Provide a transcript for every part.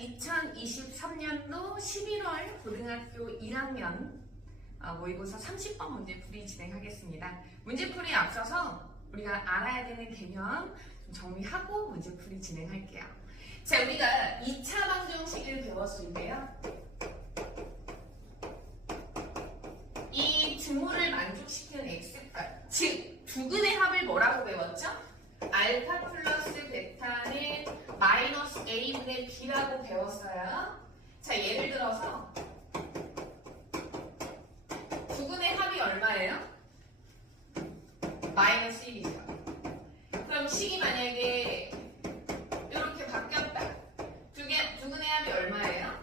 2023년도 11월 고등학교 1학년 모의고사 30번 문제풀이 진행하겠습니다. 문제풀이에 앞서서 우리가 알아야 되는 개념 좀 정리하고 문제풀이 진행할게요. 자, 우리가 2차 방정식을 배웠을 때요. 이 등호를 만족시키는 x값, 즉 두근의 합을 뭐라고 배웠죠? 알파 플러스 베타는 마이너스 a분의 b라고 배웠어요. 자, 예를 들어서 두근의 합이 얼마예요? 마이너스 1이죠. 그럼 식이 만약에 이렇게 바뀌었다. 두근의 합이 얼마예요?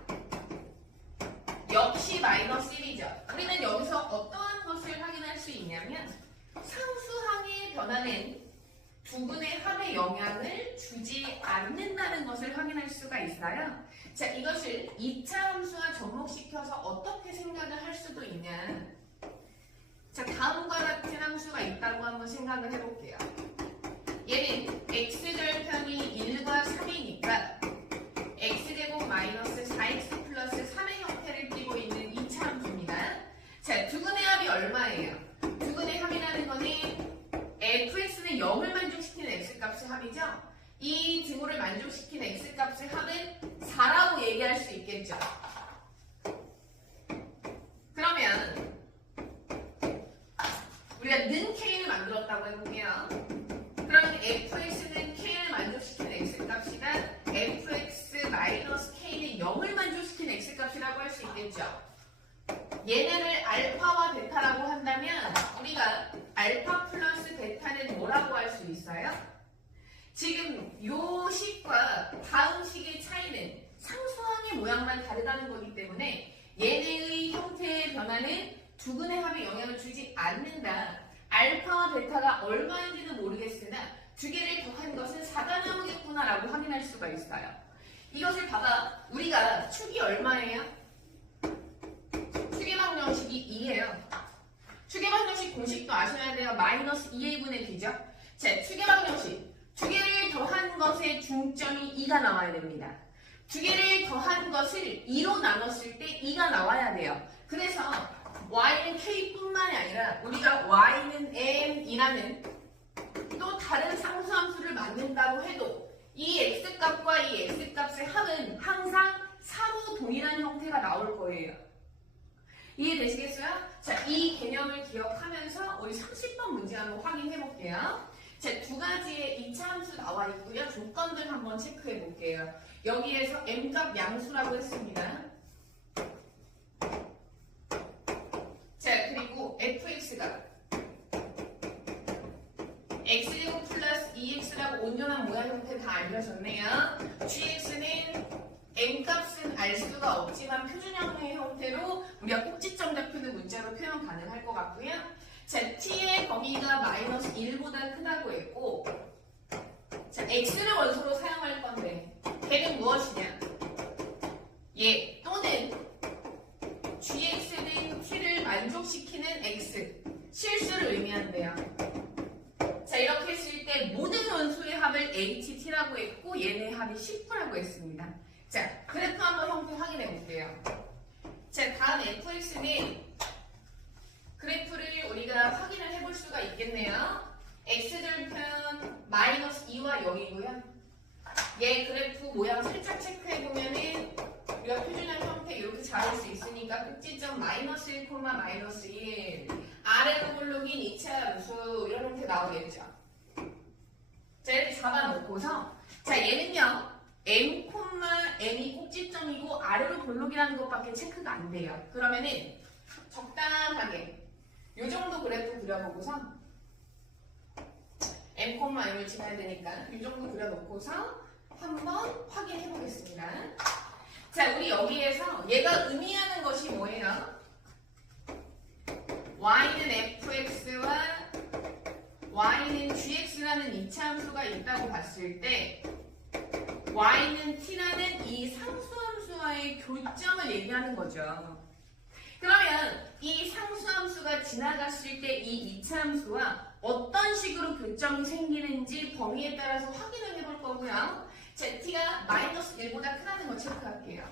역시 마이너스 1이죠. 그러면 여기서 어떠한 것을 확인할 수 있냐면 상수항의 변화는 두근의 합의 영향을 주지 않는다는 것을 확인할 수가 있어요. 자, 이것을 2차 함수와 접목시켜서 어떻게 생각을 할 수도 있냐. 자, 다음과 같은 함수가 있다고 한번 생각을 해볼게요. 얘는 x절편이 1과 3이니까 x제곱 마이너스 4x 플러스 3의 형태를 띠고 있는 2차 함수입니다. 자, 두근의 합이 얼마예요? 두근의 합이라는 거는 fx는 0을 만족시키는 x값의 합이죠? 이 등호를 만족시키는 x값의 합은 4라고 얘기할 수 있겠죠? 그러면 우리가 는 k를 만들었다고 해볼게요. 그러면 fx는 k를 만족시키는 x값이다. fx 마이너스 k는 0을 만족시키는 x값이라고 할 수 있겠죠? 얘네를 알파와 베타라고 한다면 우리가 알파 플러스 베타는 뭐라고 할 수 있어요? 지금 요 식과 다음 식의 차이는 상수항의 모양만 다르다는 거기 때문에 얘네의 형태의 변화는 두근의 합에 영향을 주지 않는다. 알파와 베타가 얼마인지는 모르겠으나 두 개를 더한 것은 4가 나오겠구나라고 확인할 수가 있어요. 이것을 봐봐. 우리가 축이 얼마예요? 추계방정식이 2예요. 추계방정식 공식도 아셔야 돼요. 마이너스 2a분의 b죠. 자, 추계방정식. 두 개를 더한 것의 중점이 2가 나와야 됩니다. 두 개를 더한 것을 2로 나눴을 때 2가 나와야 돼요. 그래서 y는 k뿐만이 아니라 우리가 y는 m이라는 또 다른 상수함수를 만든다고 해도 이 x값과 이 x값의 합은 항상 사로 동일한 형태가 나올 거예요. 이해되시겠어요? 자, 이 개념을 기억하면서 우리 30번 문제 한번 확인해 볼게요. 자, 두 가지의 2차 함수 나와 있고요. 조건들 한번 체크해 볼게요. 여기에서 m값 양수라고 했습니다. 자, 그리고 fx가 x제곱 플러스 2x라고 온전한 모양 형태 다 알려졌네요. gx는 m값은 알 수가 없지만 표준형의 형태로 우리가 꼭지점 잡히는 문자로 표현 가능할 것 같고요. 자, t의 범위가 마이너스 1보다 크다고 했고, 자, x를 원소로 사용할 건데 걔는 무엇이냐? 얘 또는 gx는 t를 만족시키는 x 실수를 의미한대요. 자, 이렇게 했을 때 모든 원소의 합을 ht라고 했고 얘네 합이 19라고 했습니다. 자, 그래프 한번 형태 확인해 볼게요. 자, 다음 fx는 그래프를 우리가 확인을 해볼 수가 있겠네요. x절편 마이너스 2와 0이고요. 얘 그래프 모양 살짝 체크해 보면은 우리가 표준형 형태 이렇게 잡을 수 있으니까 꼭지점 마이너스 1, 마이너스 1 아래로 볼록인 2차 함수 이런 형태 나오겠죠. 자, 이렇게 잡아놓고서 자, 얘는요 m, m이 꼭지점이고 아래로 볼록이라는 것밖에 체크가 안 돼요. 그러면은 적당하게 이 정도 그래프 그려보고서 m, m을 지나야 되니까 이 정도 그려놓고서 한번 확인해 보겠습니다. 자, 우리 여기에서 얘가 의미하는 것이 뭐예요? y는 fx와 y는 gx라는 2차 함수가 있다고 봤을 때 y는 t라는 이 상수함수와의 교점을 얘기하는 거죠. 그러면 이 상수함수가 지나갔을 때 이 2차 함수와 어떤 식으로 교점이 생기는지 범위에 따라서 확인을 해볼 거고요. 자, t가 마이너스 1보다 크다는 거 체크할게요.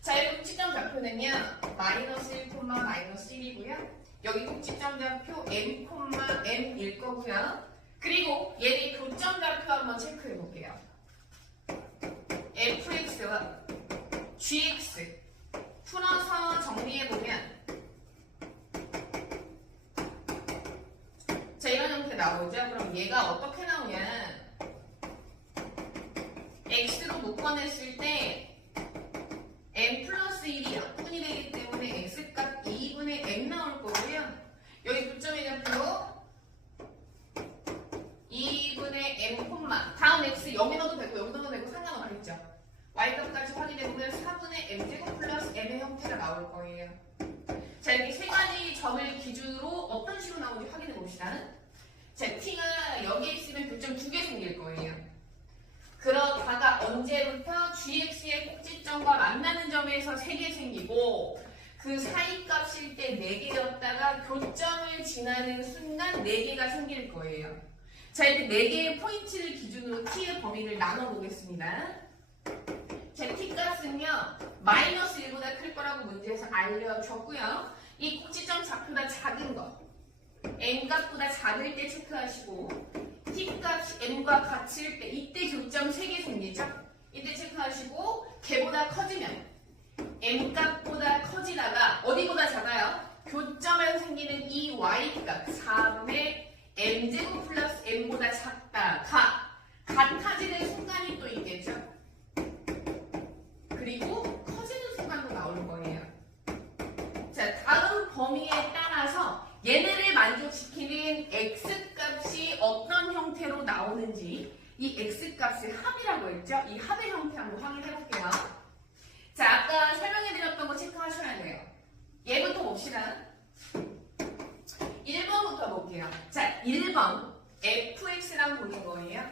자, 여기 꼭지점 좌표는요. 마이너스 1, 마이너스 1이고요. 여기 꼭지점 좌표 m,m일 거고요. 그리고 얘의 교점 좌표 한번 체크해 볼게요. fx와 gx 풀어서 정리해 보면 자, 이런 형태 나오죠. 그럼 얘가 어떻게 나오냐? x로 묶어냈을 때 m 플러스 1이 약분이 되기 때문에 x값 2분의 m 나올 거고요. 여기 교점의 좌표 2분의 m 콤마 다음 x 여기 넣어도 되고 여기 넣어도 되고 상관은 없겠죠. y값까지 확인해보면 4분의 m제곱 플러스 m의 형태가 나올 거예요. 자, 이렇게 세 가지 점을 기준으로 어떤 식으로 나오는지 확인해 봅시다. 자, t가 여기에 있으면 교점 2개 생길 거예요. 그러다가 언제부터 gx의 꼭지점과 만나는 점에서 3개 생기고 그 사이 값일 때 4개였다가 교점을 지나는 순간 4개가 생길 거예요. 자, 이렇게 4개의 포인트를 기준으로 t의 범위를 나눠보겠습니다. 자, t 값은요 마이너스 1보다 클 거라고 문제에서 알려줬고요. 이 꼭지점 좌표보다 작은 거 m 값보다 작을 때 체크하시고 t 값이 m과 같을 때 이때 교점 3개 생기죠? 이때 체크하시고 걔보다 커지면 m 값보다 커지다가 어디보다 작아요? 교점에서 생기는 이 y값 4분의 m제곱 플러스 m보다 작다가 같아지는 순간이 또 있겠죠? 그리고 커지는 순간도 나올 거예요. 자, 다음 범위에 따라서 얘네를 만족시키는 x값이 어떤 형태로 나오는지 이 x값의 합이라고 했죠? 이 합의 형태 한번 확인해 볼게요. 자, 아까 설명해드렸던 거 체크하셔야 돼요. 얘부터 봅시다. 1번부터 볼게요. 자, 1번 fx랑 보는 거예요.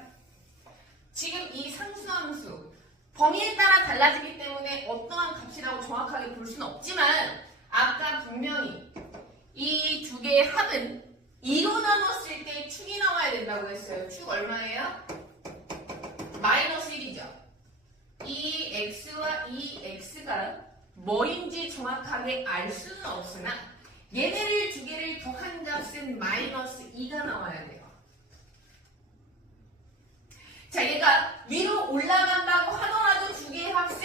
지금 이 상수함수 범위에 따라 달라지기 때문에 어떠한 값이라고 정확하게 볼 수는 없지만 아까 분명히 이 두 개의 합은 2로 나눴을 때 축이 나와야 된다고 했어요. 축 얼마예요? 마이너스 1이죠. 이 x와 이 x가 뭐인지 정확하게 알 수는 없으나 얘네를 두 개를 더한 값은 마이너스 2가 나와야 돼요. 자, 얘가 위로 올라간다고 하더라도 두 개의 합은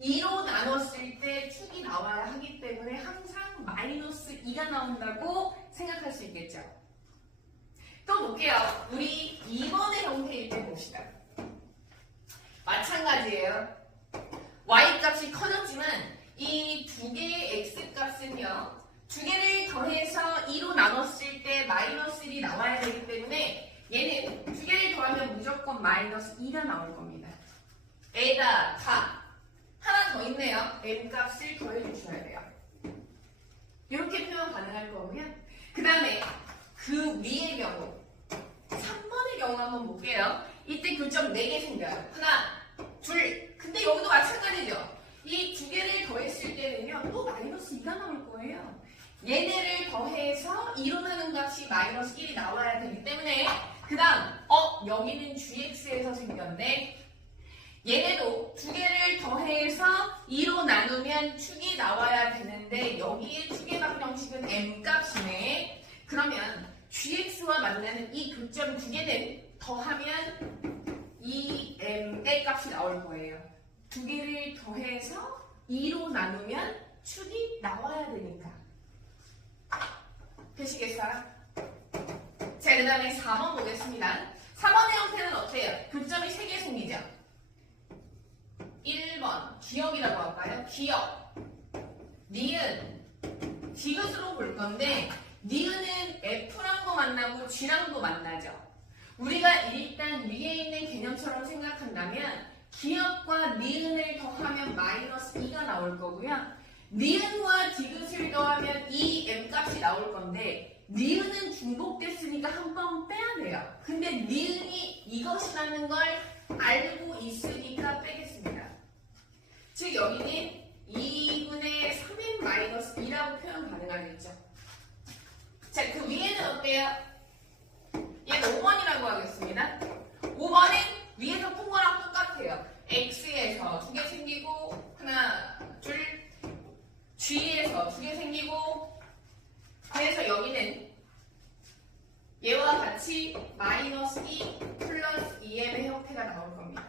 2로 나눴을 때 축이 나와야 하기 때문에 항상 마이너스 2가 나온다고 생각할 수 있겠죠. 또 볼게요. 우리 2번의 형태일 때 봅시다. 마찬가지예요. y값이 커졌지만 이 두 개의 x값은요. 두 개를 더해서 2로 나눴을 때 마이너스 1이 나와야 되기 때문에 얘는 두 개를 더하면 무조건 마이너스 2가 나올 겁니다. 에다가 하나 더 있네요. m값을 더해 주셔야 돼요. 이렇게 표현 가능할 거고요. 그 다음에 그 위의 경우 3번의 경우 한번 볼게요. 이때 교점 4개 생겨요. 하나, 둘. 근데 여기도 마찬가지죠. 이 두 개를 더했을 때는요. 또 마이너스 2가 나올 거예요. 얘네를 더해서 이루는 값이 마이너스 1이 나와야 되기 때문에 그 다음 여기는 gx에서 생겼네. 얘네도 두 개를 더해서 2로 나누면 축이 나와야 되는데 여기에 축의 방정식은 m값이네. 그러면 gx와 만나는 이 교점 두 개는 더하면 이 m의 값이 나올 거예요. 두 개를 더해서 2로 나누면 축이 나와야 되니까. 되시겠어요? 자, 그 다음에 4번 보겠습니다. 4번의 형태는 어때요? 교점이 3개 생기죠? 1번 기억이라고 할까요? 기억. 니은 디귿으로 볼 건데 니은은 F랑도 만나고 G랑도 만나죠. 우리가 일단 위에 있는 개념처럼 생각한다면 기억과 니은을 더하면 마이너스 2가 나올 거고요. 니은과 디귿을 더하면 이 m값이 나올 건데 니은은 중복됐으니까 한 번 빼야 돼요. 근데 니은이 이것이라는 걸 알고 있으니까 빼겠습니다. 즉 여기는 2분의 3n 마이너스 2라고 표현 가능하겠죠. 자, 그 위에는 어때요? 얘는 5번이라고 하겠습니다. 5번은 위에서 푼 거랑 똑같아요. 형태가 나올 겁니다.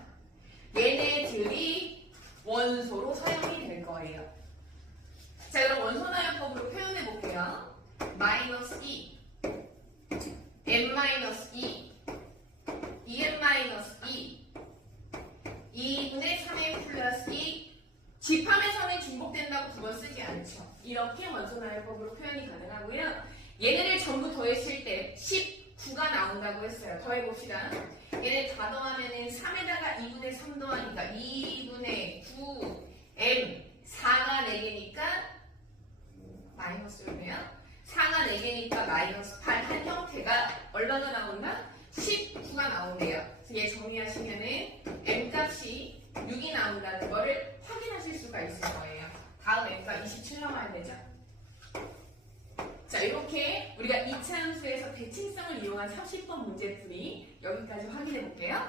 얘네들이 원소로 사용이 될 거예요. 자, 그럼 원소나열법으로 표현해 볼게요. 마이너스 2, n 마이너스 2, 2n 마이너스 2, 2분의 3n 플러스 2. 집합에서는 중복된다고 두 번 쓰지 않죠. 이렇게 원소나열법으로 표현이 가능하고요. 얘네를 전부 더했을 때 19가 나온다고 했어요. 더해봅시다. 얘네 다 더하면은 3에다가 2분의 3 더하니까 2분의 9 m 4가 4개니까 마이너스네요. 4가 4개니까 마이너스 8 한 형태가 얼마나 나온다? 19가 나오네요. 그래서 얘 정리하시면은 m 값이 6이 나온다는 거를 확인하실 수가 있을 거예요. 다음 m가 27 나와야 되죠? 자, 이렇게 우리가 2차 함수에서 대칭성을 이용한 30번 문제풀이 여기까지 확인해 볼게요.